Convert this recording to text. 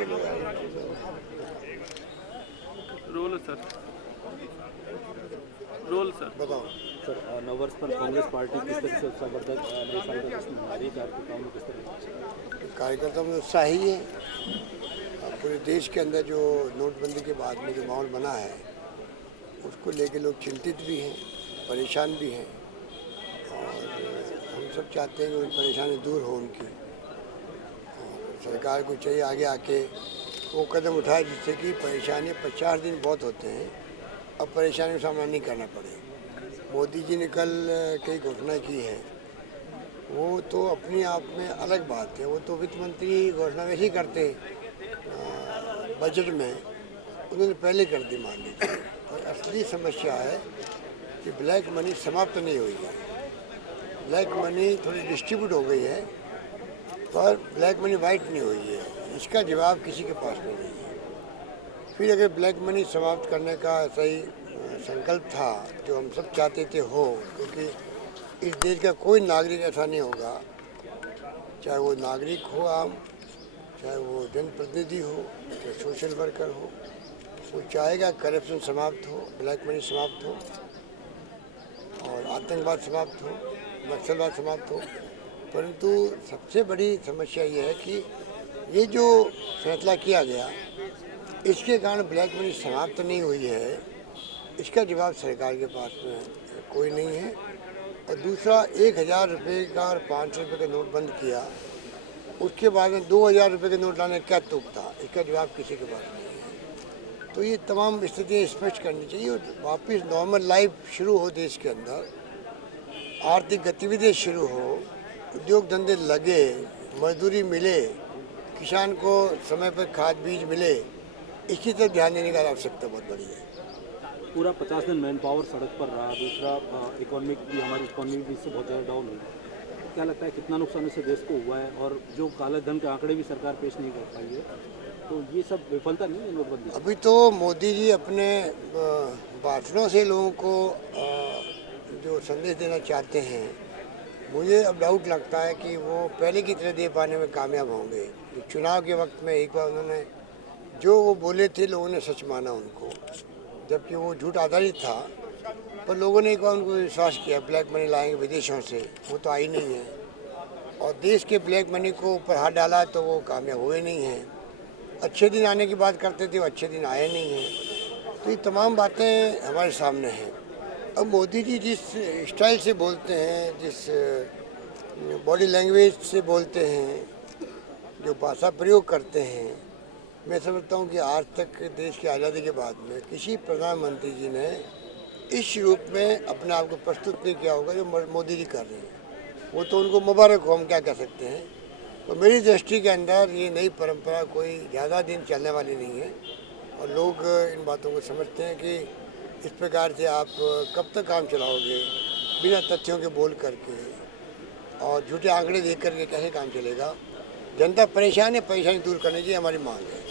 के लोग आए। Roll sir, roll sir. बताओ सर, नववर्ष पर कांग्रेस पार्टी किस तरह से उत्साहवर्धक नए साल का जश्न मना रही है? कार्यकर्ताओं में किस तरह? कार्यकर्ता में उत्साह ही है। पूरे देश के अंदर जो नोटबंदी के बाद में जो माहौल बना है उसको लेके लोग चिंतित भी हैं, परेशान भी हैं, और हम सब चाहते हैं कि उन परेशानी दूर हो उनकी। सरकार को चाहिए आगे आके वो कदम उठाए जिससे कि परेशानी 50 दिन बहुत होते हैं, अब परेशानी का सामना नहीं करना पड़े। मोदी जी ने कल कई घोषणा की है, वो तो अपने आप में अलग बात है। वो तो वित्त मंत्री घोषणा वैसे ही करते बजट में, उन्होंने पहले कर दी मान लीजिए। और असली समस्या है कि ब्लैक मनी समाप्त नहीं हुई है। ब्लैक मनी थोड़ी डिस्ट्रीब्यूट हो गई है पर ब्लैक मनी वाइट नहीं हुई है। इसका जवाब किसी के पास में नहीं है। फिर अगर ब्लैक मनी समाप्त करने का सही संकल्प था जो हम सब चाहते थे हो, क्योंकि इस देश का कोई नागरिक ऐसा नहीं होगा, चाहे वो नागरिक हो आम, चाहे वो जनप्रतिनिधि हो, चाहे सोशल वर्कर हो, वो चाहेगा करप्शन समाप्त हो, ब्लैक मनी समाप्त हो और आतंकवाद समाप्त हो, नक्सलवाद समाप्त हो। परंतु सबसे बड़ी समस्या ये है कि ये जो फैसला किया गया इसके कारण ब्लैक मनी समाप्त नहीं हुई है, इसका जवाब सरकार के पास में कोई नहीं है। और दूसरा, 1000 रुपये का और 500 रुपये का नोट बंद किया, उसके बाद में 2000 रुपये के नोट लाने का क्या तुक था, इसका जवाब किसी के पास नहीं है। तो ये तमाम स्थितियाँ स्पष्ट करनी चाहिए और वापस नॉर्मल लाइफ शुरू हो, देश के अंदर आर्थिक गतिविधियाँ शुरू हो, उद्योग धंधे लगे, मजदूरी मिले, किसान को समय पर खाद बीज मिले, इसकी तरफ ध्यान देने की आवश्यकता बहुत बड़ी है। पूरा 50 दिन मैन पावर सड़क पर रहा। दूसरा, इकोनॉमिक भी, हमारी इकोनॉमी भी इससे बहुत ज़्यादा डाउन हुई। क्या लगता है कितना नुकसान इससे देश को हुआ है? और जो काले धन के आंकड़े भी सरकार पेश नहीं कर पाई है, तो ये सब विफलता नहीं है नोटबंदी? अभी तो मोदी जी अपने भाषणों से लोगों को जो संदेश देना चाहते हैं, मुझे अब डाउट लगता है कि वो पहले की तरह दे पाने में कामयाब होंगे। चुनाव के वक्त में एक बार उन्होंने जो वो बोले थे, लोगों ने सच माना उनको, जबकि वो झूठ आधारित था, पर लोगों ने एक बार उनको विश्वास किया ब्लैक मनी लाएंगे विदेशों से, वो तो आई नहीं है। और देश के ब्लैक मनी को ऊपर हाथ डाला तो वो कामयाब हुए नहीं हैं। अच्छे दिन आने की बात करते थे, वो अच्छे दिन आए नहीं हैं। तो ये तमाम बातें हमारे सामने हैं। अब मोदी जी जिस स्टाइल से बोलते हैं, जिस बॉडी लैंग्वेज से बोलते हैं, जो भाषा प्रयोग करते हैं, मैं समझता हूँ कि आज तक देश की आज़ादी के बाद में किसी प्रधानमंत्री जी ने इस रूप में अपने आप को प्रस्तुत नहीं किया होगा जो मोदी जी कर रहे हैं। वो तो उनको मुबारक हो, हम क्या कह सकते हैं। तो मेरी दृष्टि के अंदर ये नई परंपरा कोई ज़्यादा दिन चलने वाली नहीं है और लोग इन बातों को समझते हैं कि इस प्रकार से आप कब तक काम चलाओगे, बिना तथ्यों के बोल करके और झूठे आंकड़े देख करके कैसे काम चलेगा। जनता परेशान है, परेशानी दूर करने की हमारी मांग है।